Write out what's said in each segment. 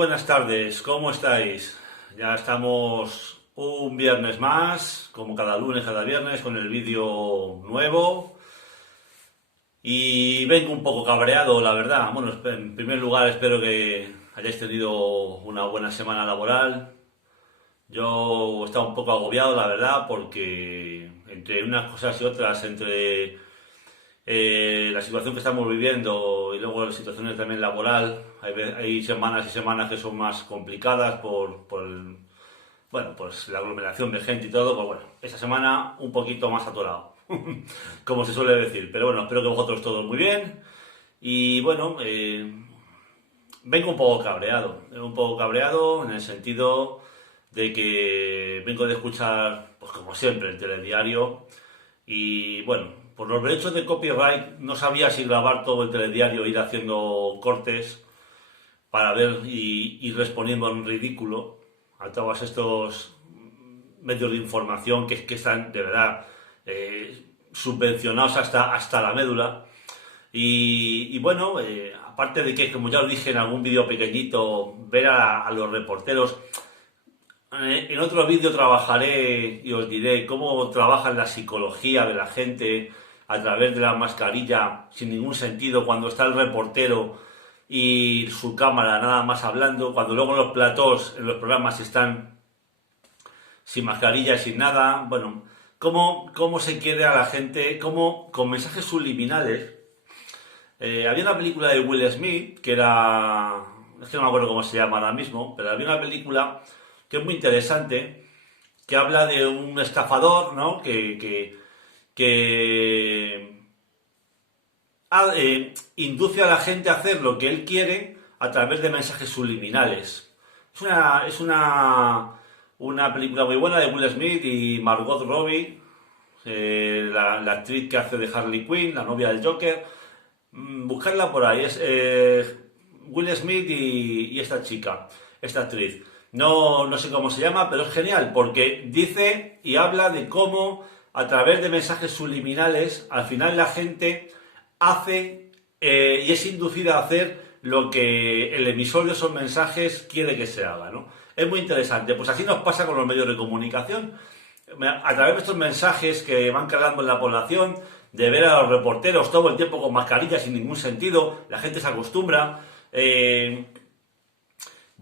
buenas tardes, ¿cómo estáis? Ya estamos un viernes más, como cada lunes, cada viernes, con el vídeo nuevo. Y vengo un poco cabreado, la verdad. Bueno, en primer lugar, espero que hayáis tenido una buena semana laboral. Yo he estado un poco agobiado, la verdad, porque entre unas cosas y otras, entre la situación que estamos viviendo y luego las situaciones también laboral, hay semanas y semanas que son más complicadas bueno, pues la aglomeración de gente y todo, pues bueno, esta semana un poquito más atorado, como se suele decir, pero bueno, espero que vosotros todos muy bien y bueno, vengo un poco cabreado en el sentido de que vengo de escuchar, pues como siempre, el telediario y bueno, por los derechos de copyright no sabía si grabar todo el telediario, ir haciendo cortes para ver y ir respondiendo en ridículo a todos estos medios de información que están de verdad subvencionados hasta la médula. Y bueno, aparte de que, como ya os dije en algún vídeo pequeñito, ver a los reporteros, en otro vídeo trabajaré y os diré cómo trabaja la psicología de la gente a través de la mascarilla sin ningún sentido cuando está el reportero y su cámara nada más hablando, cuando luego en los platós, en los programas están sin mascarilla, sin nada. Bueno, cómo se quiere a la gente, cómo con mensajes subliminales. Había una película de Will Smith que era, es que no me acuerdo cómo se llama ahora mismo, pero había una película que es muy interesante, que habla de un estafador, ¿no? Que induce a la gente a hacer lo que él quiere a través de mensajes subliminales. Es una película muy buena de Will Smith y Margot Robbie, la actriz que hace de Harley Quinn, la novia del Joker. Buscarla por ahí, es Will Smith y esta chica, esta actriz. No sé cómo se llama, pero es genial porque dice y habla de cómo a través de mensajes subliminales al final la gente hace y es inducida a hacer lo que el emisor de esos mensajes quiere que se haga, ¿no? Es muy interesante. Pues así nos pasa con los medios de comunicación. A través de estos mensajes que van calando en la población, de ver a los reporteros todo el tiempo con mascarillas sin ningún sentido, la gente se acostumbra.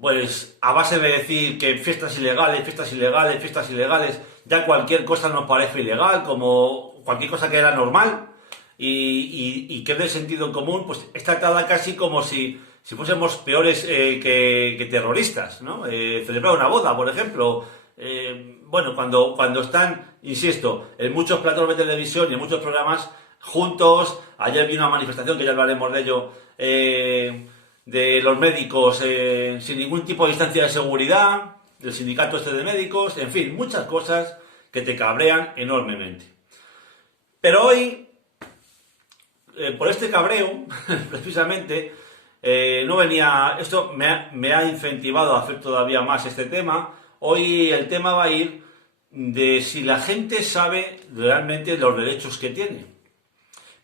Pues a base de decir que fiestas ilegales, fiestas ilegales, fiestas ilegales, ya cualquier cosa nos parece ilegal, como cualquier cosa que era normal y que es de sentido común, pues es tratada casi como si fuésemos peores que terroristas, ¿no? Celebrar una boda, por ejemplo. Bueno, cuando están, insisto, en muchos platos de televisión y en muchos programas juntos, ayer vi una manifestación, que ya hablaremos de ello, de los médicos sin ningún tipo de distancia de seguridad, del sindicato este de médicos, en fin, muchas cosas que te cabrean enormemente. Pero hoy, por este cabreo, precisamente, no venía, esto me ha incentivado a hacer todavía más este tema. Hoy el tema va a ir de si la gente sabe realmente los derechos que tiene.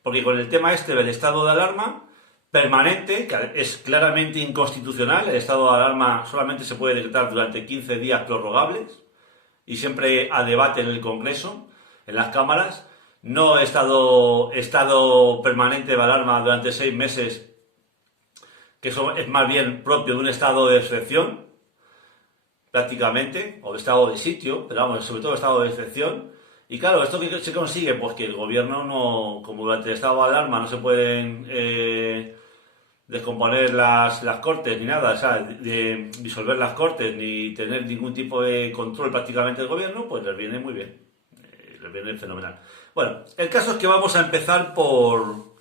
Porque con el tema este del estado de alarma permanente, que es claramente inconstitucional, el estado de alarma solamente se puede decretar durante 15 días prorrogables y siempre a debate en el Congreso, en las cámaras. No estado permanente de alarma durante 6 meses, que eso es más bien propio de un estado de excepción, prácticamente, o de estado de sitio, pero vamos, sobre todo estado de excepción. Y claro, ¿esto qué se consigue? Pues que el gobierno no, como durante el estado de alarma no se pueden descomponer las cortes ni nada, o sea, de disolver las cortes ni tener ningún tipo de control prácticamente del gobierno, pues les viene muy bien, les viene fenomenal. Bueno, el caso es que vamos a empezar por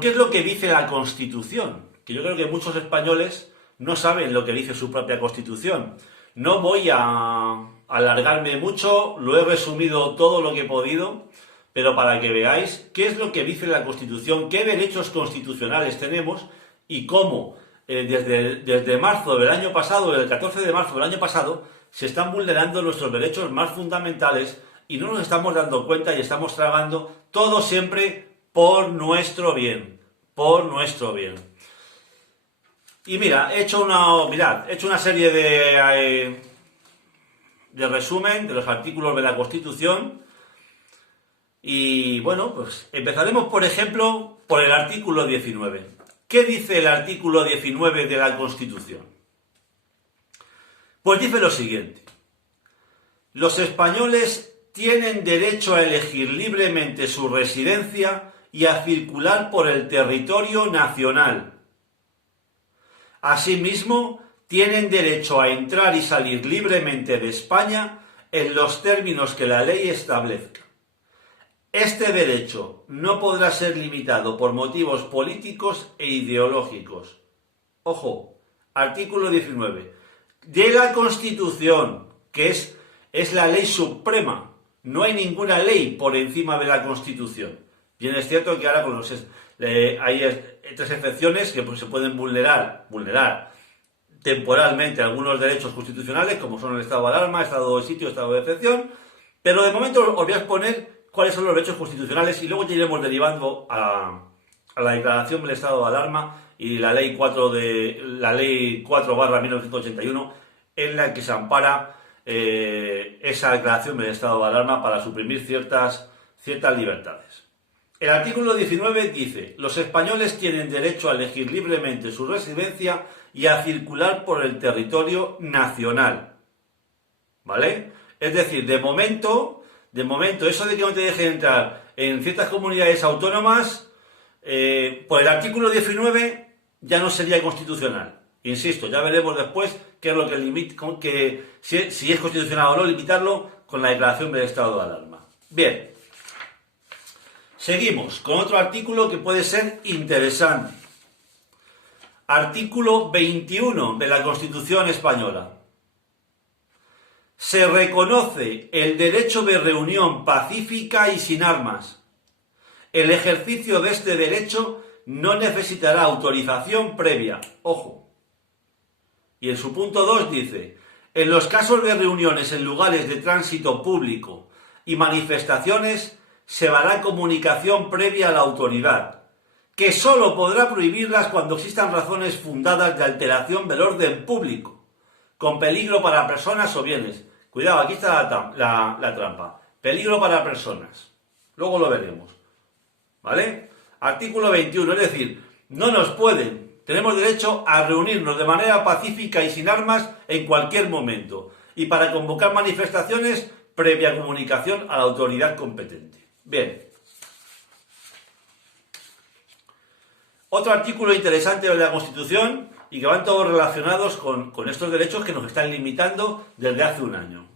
qué es lo que dice la Constitución, que yo creo que muchos españoles no saben lo que dice su propia Constitución. No voy a alargarme mucho, lo he resumido todo lo que he podido, pero para que veáis qué es lo que dice la Constitución, qué derechos constitucionales tenemos y cómo desde marzo del año pasado, desde el 14 de marzo del año pasado, se están vulnerando nuestros derechos más fundamentales y no nos estamos dando cuenta y estamos tragando todo siempre por nuestro bien, por nuestro bien. Y mira, he hecho una serie de resumen de los artículos de la Constitución. Y bueno, pues empezaremos, por ejemplo, por el artículo 19. ¿Qué dice el artículo 19 de la Constitución? Pues dice lo siguiente: los españoles tienen derecho a elegir libremente su residencia y a circular por el territorio nacional. Asimismo, tienen derecho a entrar y salir libremente de España en los términos que la ley establezca. Este derecho no podrá ser limitado por motivos políticos e ideológicos. Ojo, artículo 19 de la Constitución, que es la ley suprema. No hay ninguna ley por encima de la Constitución. Bien, es cierto que ahora hay tres excepciones que pues, se pueden vulnerar temporalmente algunos derechos constitucionales, como son el estado de alarma, estado de sitio, estado de excepción, pero de momento os voy a exponer cuáles son los derechos constitucionales y luego ya iremos derivando a la declaración del estado de alarma y la ley 4/1981, en la que se ampara esa declaración del estado de alarma para suprimir ciertas libertades. El artículo 19 dice: los españoles tienen derecho a elegir libremente su residencia y a circular por el territorio nacional. ¿Vale? Es decir, de momento, eso de que no te dejen entrar en ciertas comunidades autónomas, por el artículo 19 ya no sería constitucional. Insisto, ya veremos después qué es lo que limita, si es constitucional o no limitarlo con la declaración del estado de alarma. Bien, seguimos con otro artículo que puede ser interesante. Artículo 21 de la Constitución española. Se reconoce el derecho de reunión pacífica y sin armas. El ejercicio de este derecho no necesitará autorización previa. Ojo. Y en su punto 2 dice: en los casos de reuniones en lugares de tránsito público y manifestaciones se dará comunicación previa a la autoridad, que sólo podrá prohibirlas cuando existan razones fundadas de alteración del orden público, con peligro para personas o bienes. Cuidado, aquí está la trampa. Peligro para personas. Luego lo veremos. ¿Vale? Artículo 21, es decir, no nos pueden. Tenemos derecho a reunirnos de manera pacífica y sin armas en cualquier momento. Y para convocar manifestaciones, previa comunicación a la autoridad competente. Bien. Otro artículo interesante de la Constitución y que van todos relacionados con estos derechos que nos están limitando desde hace un año.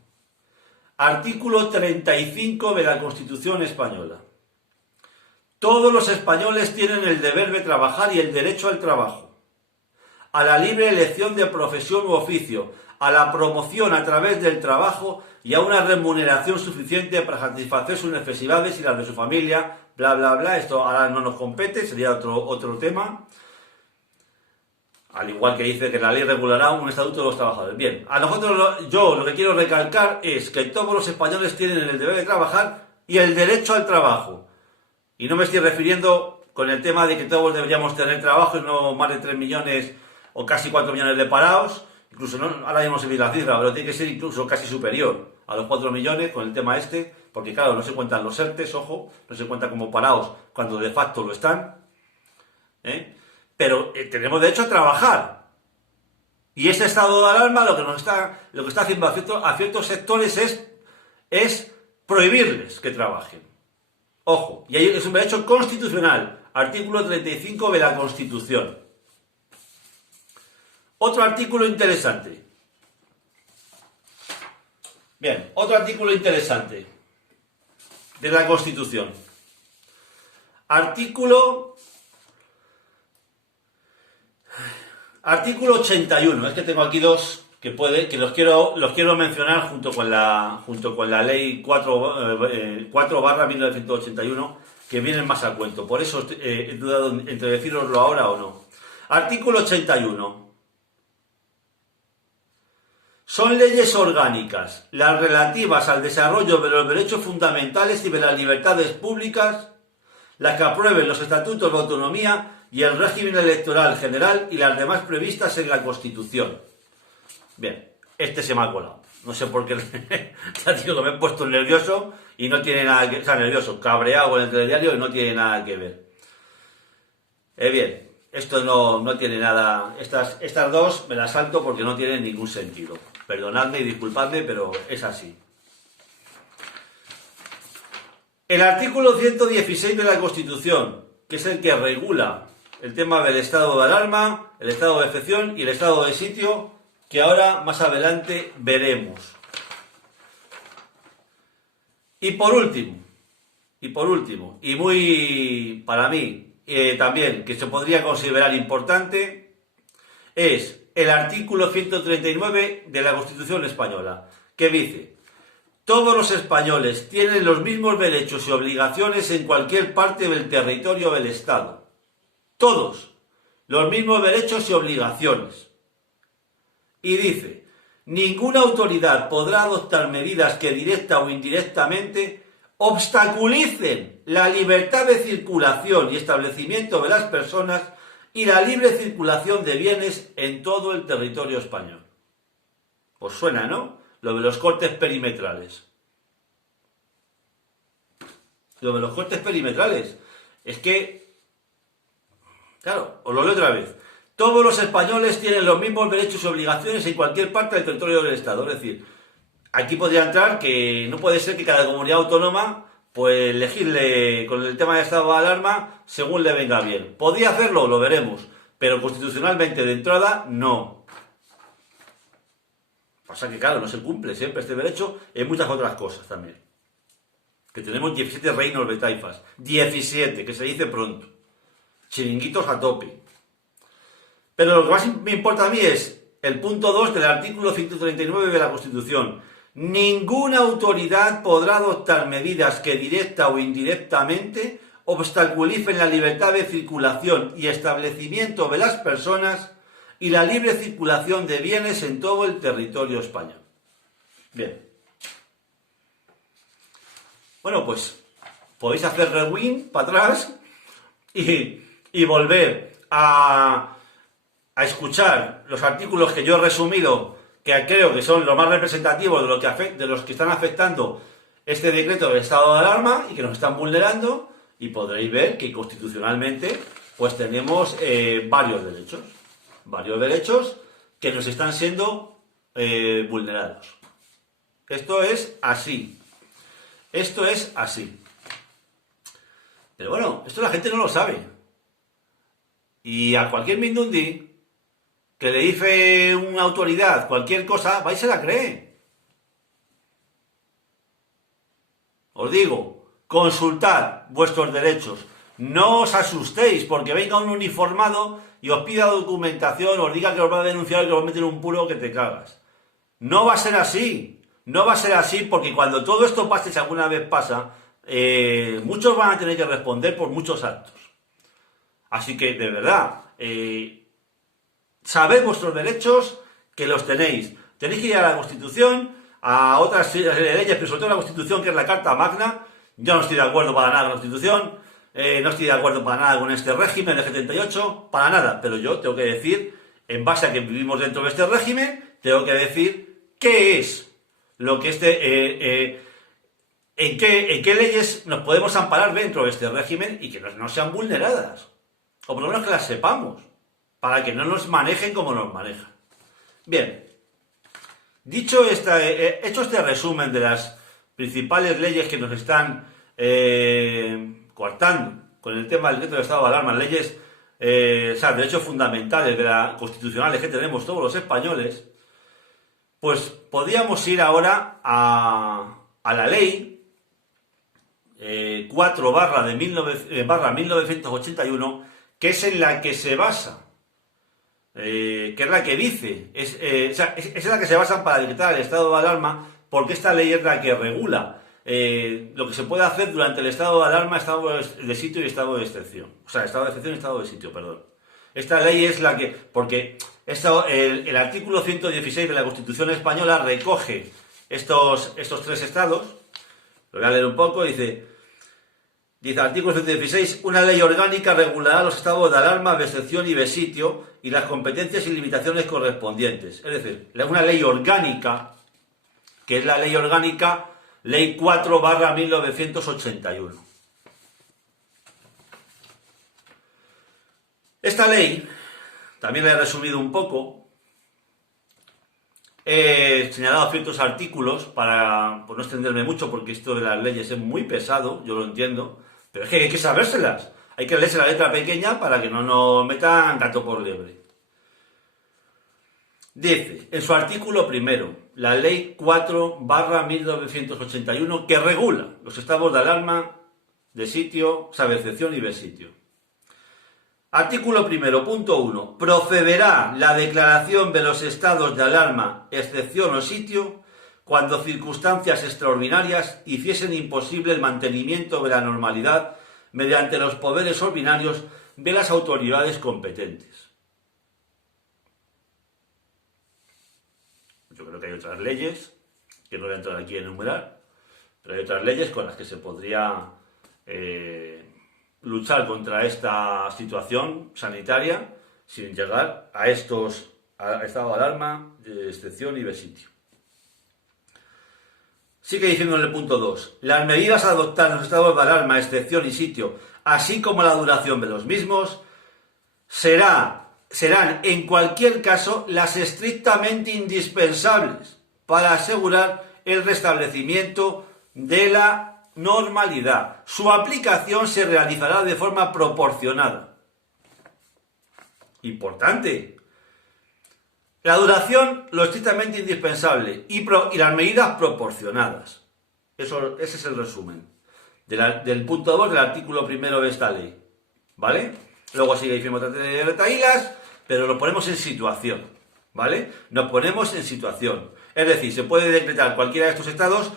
Artículo 35 de la Constitución española. Todos los españoles tienen el deber de trabajar y el derecho al trabajo, a la libre elección de profesión u oficio, a la promoción a través del trabajo y a una remuneración suficiente para satisfacer sus necesidades y las de su familia, bla, bla, bla. Esto ahora no nos compete, sería otro tema. Al igual que dice que la ley regulará un estatuto de los trabajadores. Bien, yo lo que quiero recalcar es que todos los españoles tienen el deber de trabajar y el derecho al trabajo. Y no me estoy refiriendo con el tema de que todos deberíamos tener trabajo y no más de 3 millones o casi 4 millones de parados. Incluso, ahora ya no sé bien la cifra, pero tiene que ser incluso casi superior a los 4 millones con el tema este, porque claro, no se cuentan los ERTEs, ojo, no se cuentan como parados cuando de facto lo están. Pero tenemos derecho a trabajar. Y este estado de alarma lo que está haciendo a ciertos sectores es prohibirles que trabajen. Ojo, y ahí es un derecho constitucional, artículo 35 de la Constitución. Otro artículo interesante. Bien, otro artículo interesante de la Constitución. Artículo 81. Es que tengo aquí dos que los quiero mencionar junto con la ley 4/1981, que vienen más a cuento. Por eso he dudado entre deciroslo ahora o no. Artículo 81. Son leyes orgánicas las relativas al desarrollo de los derechos fundamentales y de las libertades públicas las que aprueben los estatutos de autonomía y el régimen electoral general y las demás previstas en la Constitución. Bien, este se me ha colado. No sé por qué, ya digo que me he puesto nervioso y no tiene nada que... O sea, nervioso, cabreado con el telediario y no tiene nada que ver. Bien, esto no tiene nada... Estas dos me las salto porque no tienen ningún sentido. Perdonadme y disculpadme, pero es así. El artículo 116 de la Constitución, que es el que regula el tema del estado de alarma, el estado de excepción y el estado de sitio, que ahora más adelante veremos. Y por último, y muy para mí también, que se podría considerar importante, es el artículo 139 de la Constitución española, que dice: todos los españoles tienen los mismos derechos y obligaciones en cualquier parte del territorio del Estado. Todos, los mismos derechos y obligaciones. Y dice: ninguna autoridad podrá adoptar medidas que directa o indirectamente obstaculicen la libertad de circulación y establecimiento de las personas y la libre circulación de bienes en todo el territorio español. Os suena, ¿no? Lo de los cortes perimetrales. Lo de los cortes perimetrales. Es que, claro, os lo leo otra vez. Todos los españoles tienen los mismos derechos y obligaciones en cualquier parte del territorio del Estado. Es decir, aquí podría entrar que no puede ser que cada comunidad autónoma pues legisle con el tema de estado de alarma según le venga bien. ¿Podría hacerlo? Lo veremos. Pero constitucionalmente de entrada, no. Pasa que, claro, no se cumple siempre este derecho en muchas otras cosas también. Que tenemos 17 reinos de taifas. 17, que se dice pronto. Chiringuitos a tope. Pero lo que más me importa a mí es el punto 2 del artículo 139 de la Constitución. Ninguna autoridad podrá adoptar medidas que directa o indirectamente obstaculicen la libertad de circulación y establecimiento de las personas y la libre circulación de bienes en todo el territorio español. Bien. Bueno, pues podéis hacer rewind para atrás y volver a escuchar los artículos que yo he resumido, que creo que son los más representativos de los que están afectando este decreto del estado de alarma y que nos están vulnerando, y podréis ver que constitucionalmente pues tenemos varios derechos que nos están siendo vulnerados. Esto es así. Pero bueno, esto la gente no lo sabe. Y a cualquier mindundi que le dice una autoridad cualquier cosa, va y se la cree. Os digo, consultad vuestros derechos. No os asustéis porque venga un uniformado y os pida documentación, os diga que os va a denunciar y que os va a meter un puro que te cagas. No va a ser así. No va a ser así porque cuando todo esto pase, si alguna vez pasa, muchos van a tener que responder por muchos actos. Así que, de verdad, sabed vuestros derechos, que los tenéis. Tenéis que ir a la Constitución, a otras leyes, pero sobre todo a la Constitución, que es la Carta Magna. Yo no estoy de acuerdo para nada con la Constitución, no estoy de acuerdo para nada con este régimen del 78, para nada. Pero yo tengo que decir, en base a que vivimos dentro de este régimen, tengo que decir qué es lo que en qué leyes nos podemos amparar dentro de este régimen y que no sean vulneradas. O por lo menos que las sepamos, para que no nos manejen como nos manejan. Bien, hecho este resumen de las principales leyes que nos están coartando con el tema del decreto de estado de alarma, leyes, derechos fundamentales de la constitucionales que tenemos todos los españoles, pues podríamos ir ahora a la ley 4/1981, que es en la que se basa, que es la que dice, es la que se basan para decretar el estado de alarma, porque esta ley es la que regula lo que se puede hacer durante el estado de alarma, estado de sitio y estado de excepción. O sea, estado de excepción y estado de sitio, perdón. Esta ley es la que, porque el artículo 116 de la Constitución española recoge estos tres estados. Lo voy a leer un poco, dice: Dice, artículo 116, una ley orgánica regulará los estados de alarma, de excepción y de sitio y las competencias y limitaciones correspondientes. Es decir, una ley orgánica, que es la ley orgánica, ley 4/1981. Esta ley, también la he resumido un poco, he señalado ciertos artículos para no extenderme mucho, porque esto de las leyes es muy pesado, yo lo entiendo, pero es que hay que sabérselas. Hay que leerse la letra pequeña para que no nos metan gato por liebre. Dice, en su artículo primero, la ley 4/1981, que regula los estados de alarma, de sitio, de excepción y de sitio. Artículo primero, punto 1. Procederá la declaración de los estados de alarma, excepción o sitio cuando circunstancias extraordinarias hiciesen imposible el mantenimiento de la normalidad mediante los poderes ordinarios de las autoridades competentes. Yo creo que hay otras leyes, que no voy a entrar aquí a enumerar, pero hay otras leyes con las que se podría luchar contra esta situación sanitaria sin llegar a estos estados de alarma, de excepción y de sitio. Sigue diciendo en el punto 2, las medidas a adoptar en los estados de alarma, excepción y sitio, así como la duración de los mismos, serán en cualquier caso las estrictamente indispensables para asegurar el restablecimiento de la normalidad. Su aplicación se realizará de forma proporcionada. Importante. La duración, lo estrictamente indispensable y las medidas proporcionadas. Ese es el resumen del punto 2 del artículo primero de esta ley. ¿Vale? Luego sigue diciendo otra serie de retahílas, pero lo ponemos en situación. ¿Vale? Nos ponemos en situación. Es decir, se puede decretar cualquiera de estos estados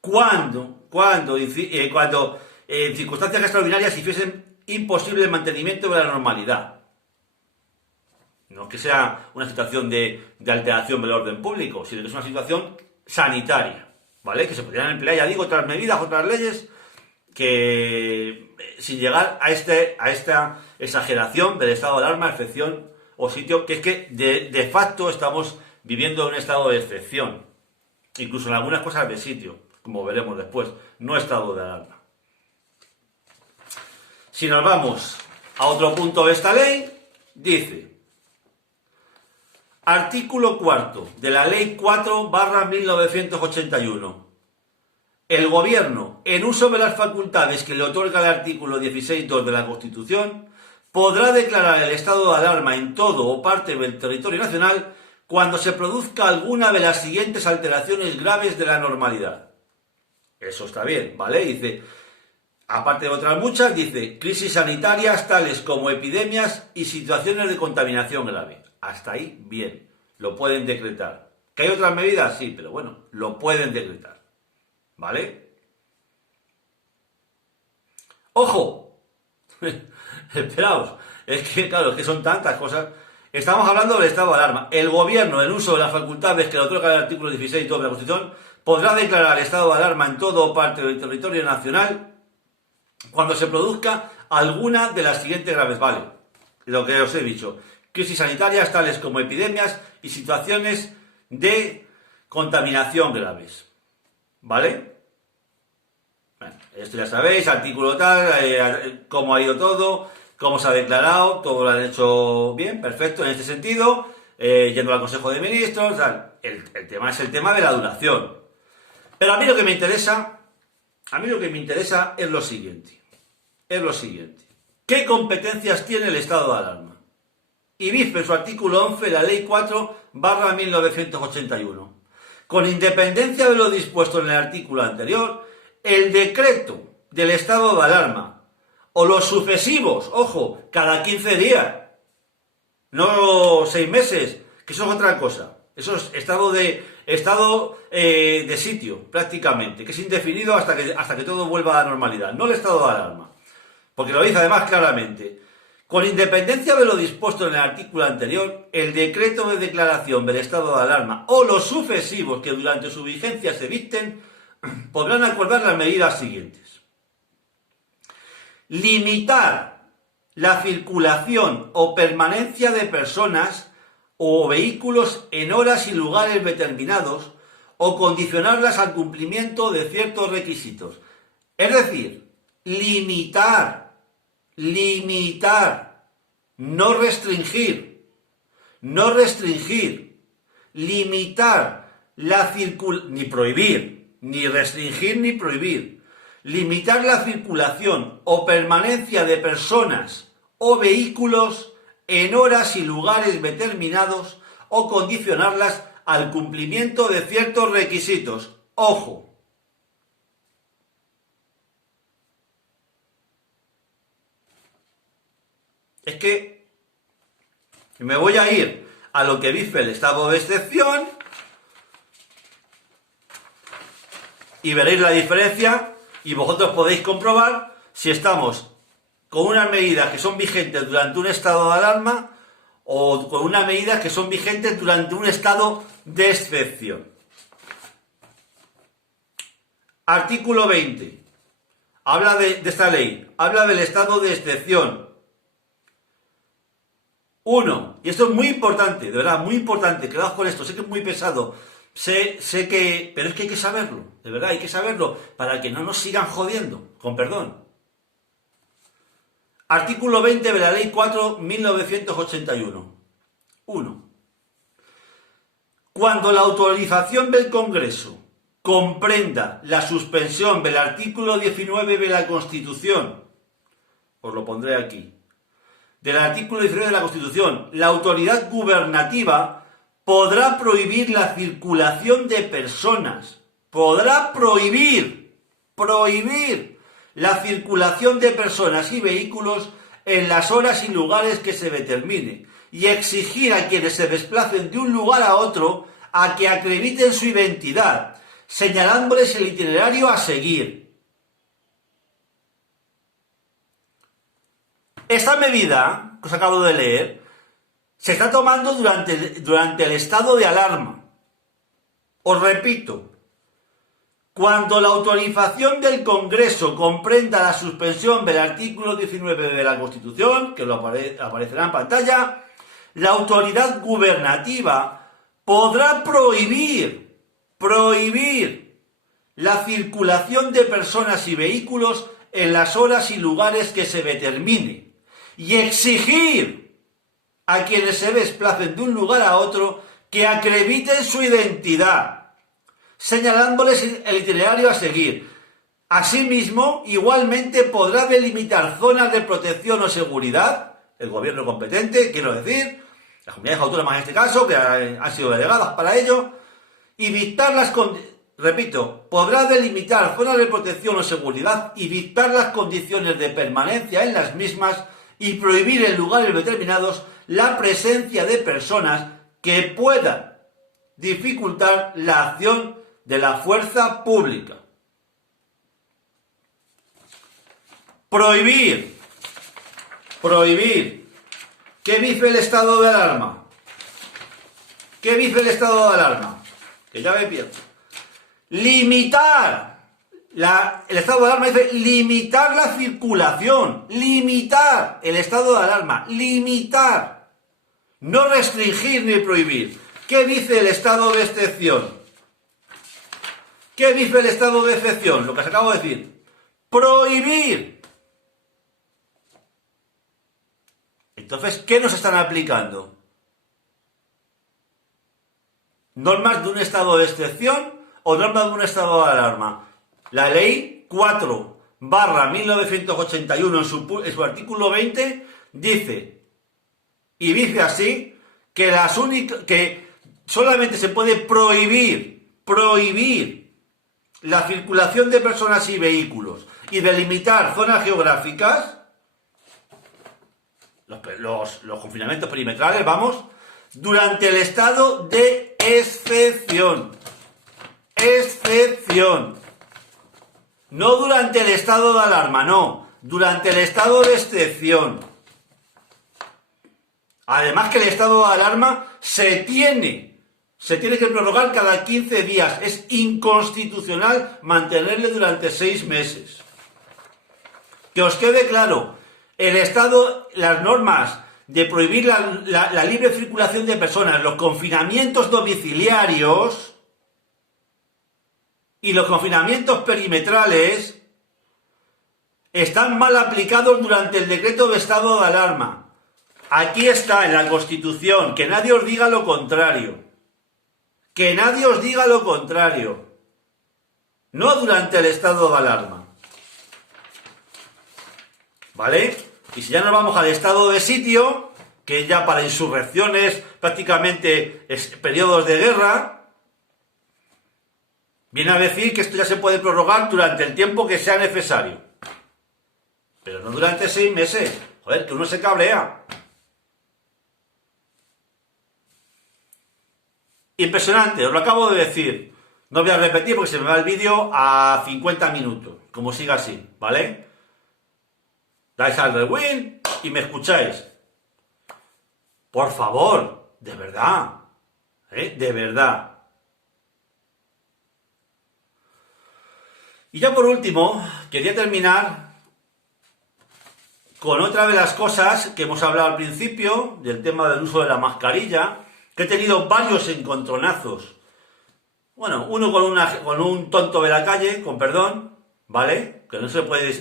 cuando en circunstancias extraordinarias hiciesen imposible el mantenimiento de la normalidad. No es que sea una situación de alteración del orden público, sino que es una situación sanitaria, ¿vale? Que se podrían emplear, ya digo, otras medidas, otras leyes, que sin llegar a esta exageración del estado de alarma, excepción o sitio, que es que de facto estamos viviendo en un estado de excepción, incluso en algunas cosas de sitio, como veremos después, no estado de alarma. Si nos vamos a otro punto de esta ley, dice, artículo 4 de la ley 4/1981. El gobierno, en uso de las facultades que le otorga el artículo 16.2 de la Constitución, podrá declarar el estado de alarma en todo o parte del territorio nacional cuando se produzca alguna de las siguientes alteraciones graves de la normalidad. Eso está bien, ¿vale? Dice, aparte de otras muchas, dice, crisis sanitarias tales como epidemias y situaciones de contaminación grave. Hasta ahí, bien, lo pueden decretar. ¿Que hay otras medidas? Sí, pero bueno, lo pueden decretar, ¿vale? ¡Ojo! Esperaos, es que son tantas cosas. Estamos hablando del estado de alarma. El gobierno, en uso de las facultades que le otorga el artículo 16.2 de la Constitución, podrá declarar estado de alarma en todo o parte del territorio nacional cuando se produzca alguna de las siguientes graves, vale, lo que os he dicho, crisis sanitarias tales como epidemias y situaciones de contaminación graves, ¿vale? Bueno, esto ya sabéis, artículo tal, cómo ha ido todo, cómo se ha declarado, todo lo han hecho bien, perfecto, en este sentido, yendo al Consejo de Ministros, tal. El tema es el tema de la duración. Pero a mí lo que me interesa es lo siguiente. ¿Qué competencias tiene el estado de alarma? Y dice en su artículo 11 la ley 4/1981. Con independencia de lo dispuesto en el artículo anterior, el decreto del estado de alarma o los sucesivos, ojo, cada 15 días, no 6 meses, que eso es otra cosa. Eso es estado de sitio, prácticamente, que es indefinido hasta que todo vuelva a la normalidad, no el estado de alarma. Porque lo dice además claramente. Con independencia de lo dispuesto en el artículo anterior, el decreto de declaración del estado de alarma o los sucesivos que durante su vigencia se dicten podrán acordar las medidas siguientes. limitar la circulación o permanencia de personas o vehículos en horas y lugares determinados o condicionarlas al cumplimiento de ciertos requisitos. Es decir, limitar, no restringir, limitar la circulación, ni prohibir, ni restringir ni prohibir, limitar la circulación o permanencia de personas o vehículos en horas y lugares determinados o condicionarlas al cumplimiento de ciertos requisitos. ¡Ojo! Es que me voy a ir a lo que dice el estado de excepción y veréis la diferencia y vosotros podéis comprobar si estamos con unas medidas que son vigentes durante un estado de alarma o con unas medidas que son vigentes durante un estado de excepción. Artículo 20. Habla de esta ley. Habla del estado de excepción. 1. Y esto es muy importante, de verdad, muy importante. Quedaos con esto. Sé que es muy pesado. Sé que... Pero es que hay que saberlo. De verdad, hay que saberlo para que no nos sigan jodiendo. Con perdón. Artículo 20 de la Ley 4/1981. 1. Cuando la autorización del Congreso comprenda la suspensión del artículo 19 de la Constitución, os lo pondré aquí, del artículo 19 de la Constitución, la autoridad gubernativa podrá prohibir la circulación de personas, podrá prohibir la circulación de personas y vehículos en las horas y lugares que se determine y exigir a quienes se desplacen de un lugar a otro a que acrediten su identidad, señalándoles el itinerario a seguir. Esta medida, que os acabo de leer, se está tomando durante el estado de alarma. Os repito, cuando la autorización del Congreso comprenda la suspensión del artículo 19 de la Constitución, que lo aparecerá en pantalla, la autoridad gubernativa podrá prohibir la circulación de personas y vehículos en las horas y lugares que se determine y exigir a quienes se desplacen de un lugar a otro que acrediten su identidad, señalándoles el itinerario a seguir. Asimismo, igualmente podrá delimitar zonas de protección o seguridad, el gobierno competente, quiero decir, las comunidades autónomas en este caso, que han sido delegadas para ello, y dictar podrá delimitar zonas de protección o seguridad y dictar las condiciones de permanencia en las mismas y prohibir en lugares determinados la presencia de personas que puedan dificultar la acción de la fuerza pública. Prohibir. ¿Qué dice el estado de alarma? Que ya me pierdo. Limitar. El estado de alarma dice limitar la circulación. Limitar el estado de alarma. Limitar. No restringir ni prohibir. ¿Qué dice el estado de excepción? ¿Qué dice el estado de excepción? Lo que os acabo de decir. Prohibir. Entonces, ¿qué nos están aplicando? ¿Normas de un estado de excepción o normas de un estado de alarma? La ley 4/1981 en su artículo 20 dice, y dice así, que solamente se puede prohibir la circulación de personas y vehículos y delimitar zonas geográficas, los confinamientos perimetrales, vamos, durante el estado de excepción. No durante el estado de alarma, no. Durante el estado de excepción. Además que el estado de alarma se tiene que prorrogar cada 15 días. Es inconstitucional mantenerle durante 6 meses. Que os quede claro, el Estado, las normas de prohibir la libre circulación de personas, los confinamientos domiciliarios y los confinamientos perimetrales están mal aplicados durante el decreto de estado de alarma. Aquí está en la Constitución, que nadie os diga lo contrario. Que nadie os diga lo contrario. No durante el estado de alarma. ¿Vale? Y si ya nos vamos al estado de sitio, que es ya para insurrecciones, prácticamente periodos de guerra, viene a decir que esto ya se puede prorrogar durante el tiempo que sea necesario. Pero no durante 6 meses. Joder, que uno se cabrea. Impresionante, os lo acabo de decir. No voy a repetir porque se me va el vídeo a 50 minutos. Como siga así, ¿vale? Dais al rewind y me escucháis. Por favor, de verdad. De verdad. Y ya por último, quería terminar con otra de las cosas que hemos hablado al principio, del tema del uso de la mascarilla, que he tenido varios encontronazos. Bueno, uno con un tonto de la calle, con perdón, ¿vale? Que no se puede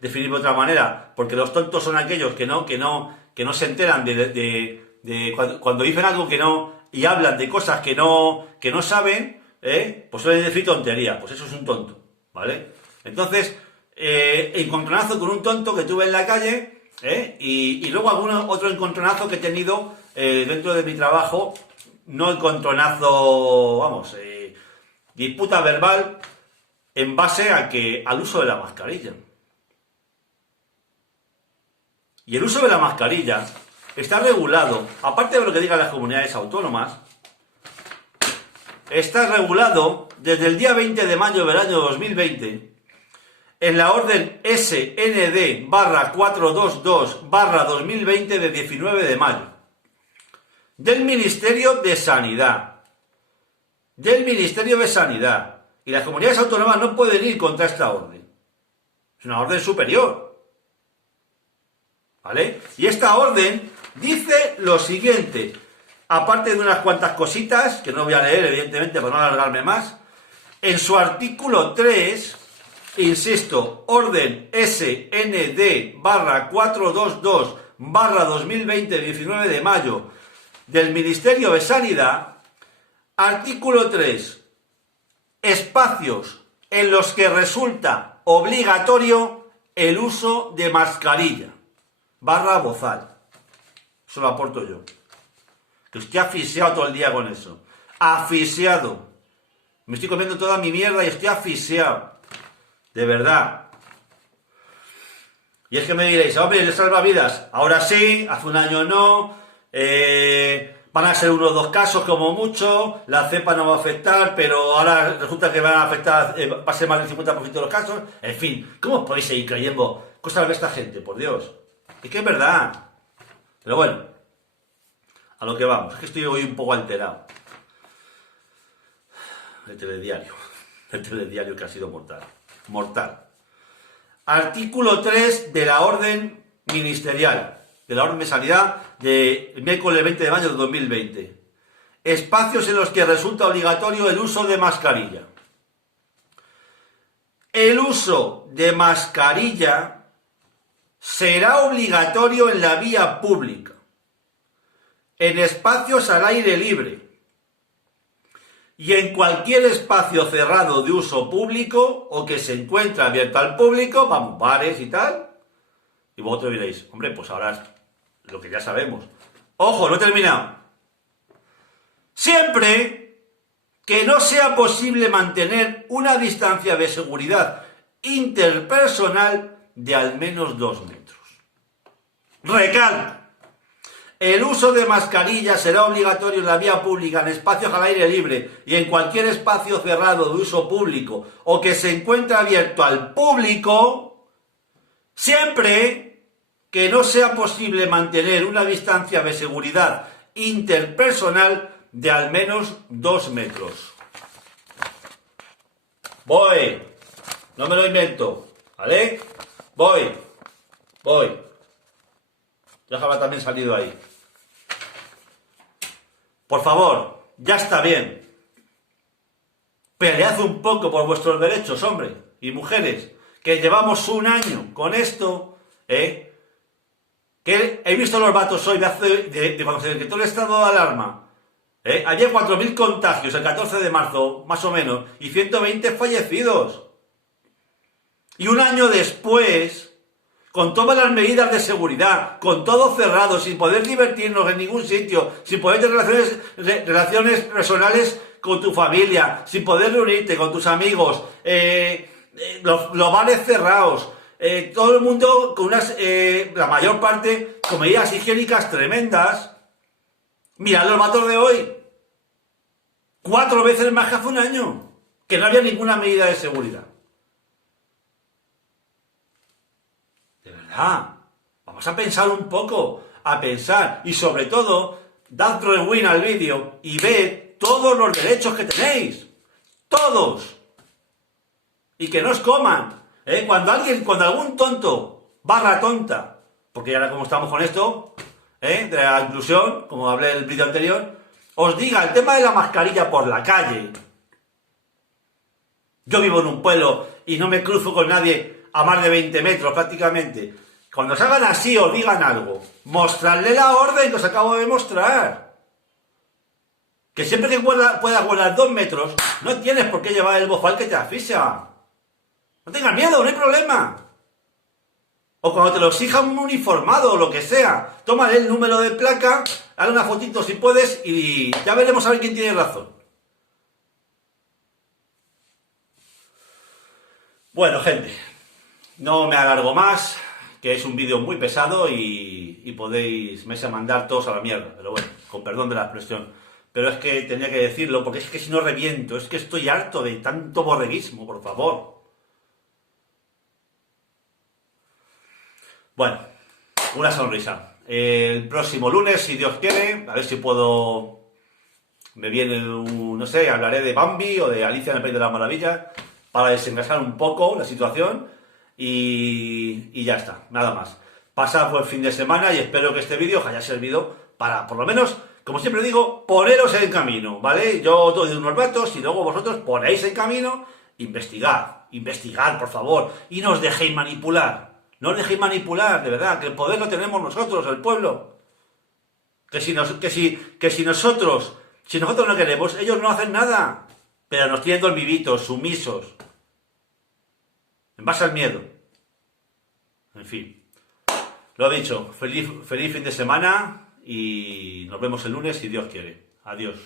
definir de otra manera, porque los tontos son aquellos que no se enteran cuando dicen algo que no, y hablan de cosas que no saben, pues suelen decir tonterías, pues eso es un tonto, ¿vale? Entonces, encontronazo con un tonto que tuve en la calle, y luego otro encontronazo que he tenido dentro de mi trabajo, no encontronazo, vamos, disputa verbal en base al uso de la mascarilla. Y el uso de la mascarilla está regulado, aparte de lo que digan las comunidades autónomas, está regulado desde el día 20 de mayo del año 2020 en la orden SND/422/2020 de 19 de mayo del Ministerio de Sanidad. Y las comunidades autónomas no pueden ir contra esta orden. Es una orden superior. ¿Vale? Y esta orden dice lo siguiente, aparte de unas cuantas cositas, que no voy a leer, evidentemente, para no alargarme más, en su artículo 3, insisto, orden SND/422/2020, 19 de mayo, del Ministerio de Sanidad, artículo 3, espacios en los que resulta obligatorio el uso de mascarilla /bozal. Eso lo aporto yo. Que estoy asfixiado todo el día con eso. Asfixiado. Me estoy comiendo toda mi mierda y estoy asfixiado. De verdad. Y es que me diréis, hombre, ¿le salva vidas? Ahora sí, hace un año no. Van a ser 1 o 2 casos como mucho, la cepa no va a afectar, pero ahora resulta que van a afectar, va a ser más del 50% de los casos. En fin, ¿cómo podéis seguir creyendo cosas de esta gente? Por Dios. Es que es verdad. Pero bueno, a lo que vamos. Es que estoy hoy un poco alterado. El telediario que ha sido mortal. Mortal. Artículo 3 de la orden ministerial, de la orden de sanidad del miércoles 20 de mayo de 2020. Espacios en los que resulta obligatorio el uso de mascarilla. El uso de mascarilla será obligatorio en la vía pública, en espacios al aire libre y en cualquier espacio cerrado de uso público o que se encuentre abierto al público, vamos, bares y tal. Y vosotros diréis, hombre, pues ahora es lo que ya sabemos. Ojo, no he terminado. Siempre que no sea posible mantener una distancia de seguridad interpersonal de al menos 2 metros. Recalco. El uso de mascarilla será obligatorio en la vía pública, en espacios al aire libre y en cualquier espacio cerrado de uso público o que se encuentre abierto al público, siempre que no sea posible mantener una distancia de seguridad interpersonal de al menos 2 metros. Voy, no me lo invento, ¿vale? Voy. Voy. Ya habrá también salido ahí. Por favor, ya está bien. Pelead un poco por vuestros derechos, hombres y mujeres, que llevamos un año con esto, Que he visto los datos hoy de cuando se decretó el estado de alarma. Había 4.000 contagios el 14 de marzo, más o menos, y 120 fallecidos. Y un año después, con todas las medidas de seguridad, con todo cerrado, sin poder divertirnos en ningún sitio, sin poder tener relaciones personales con tu familia, sin poder reunirte con tus amigos, los bares cerrados, todo el mundo con la mayor parte con medidas higiénicas tremendas. Mirad los datos de hoy. 4 veces más que hace un año, que no había ninguna medida de seguridad. De verdad, vamos a pensar un poco, y sobre todo, dad rewind al vídeo y ved todos los derechos que tenéis, todos, y que no os coman, cuando algún tonto, barra tonta, porque ahora como estamos con esto, de la inclusión, como hablé en el vídeo anterior, os diga el tema de la mascarilla por la calle. Yo vivo en un pueblo y no me cruzo con nadie a más de 20 metros prácticamente. Cuando os hagan así o digan algo, mostrarle la orden que os acabo de mostrar. Que siempre que puedas guardar 2 metros, no tienes por qué llevar el bozal que te asfixia. No tengas miedo, no hay problema. O cuando te lo exijan un uniformado o lo que sea, tómale el número de placa, haz una fotito si puedes y ya veremos a ver quién tiene razón. Bueno, gente, no me alargo más, que es un vídeo muy pesado y podéis me a mandar todos a la mierda, pero bueno, con perdón de la expresión. Pero es que tenía que decirlo, porque es que si no reviento, es que estoy harto de tanto borreguismo, por favor. Bueno, una sonrisa. El próximo lunes, si Dios quiere, a ver si puedo... Me viene no sé, hablaré de Bambi o de Alicia en el País de las Maravillas para desengrasar un poco la situación y ya está, nada más. Pasad buen fin de semana y espero que este vídeo os haya servido para, por lo menos, como siempre digo, poneros en camino, ¿vale? Yo doy unos datos y luego vosotros ponéis en camino, investigad, por favor, y no os dejéis manipular. No os dejéis manipular, de verdad, que el poder lo tenemos nosotros, el pueblo. Que si nosotros no queremos, ellos no hacen nada. Pero nos tienen dormiditos, sumisos. En base al miedo. En fin. Lo dicho, feliz fin de semana y nos vemos el lunes si Dios quiere. Adiós.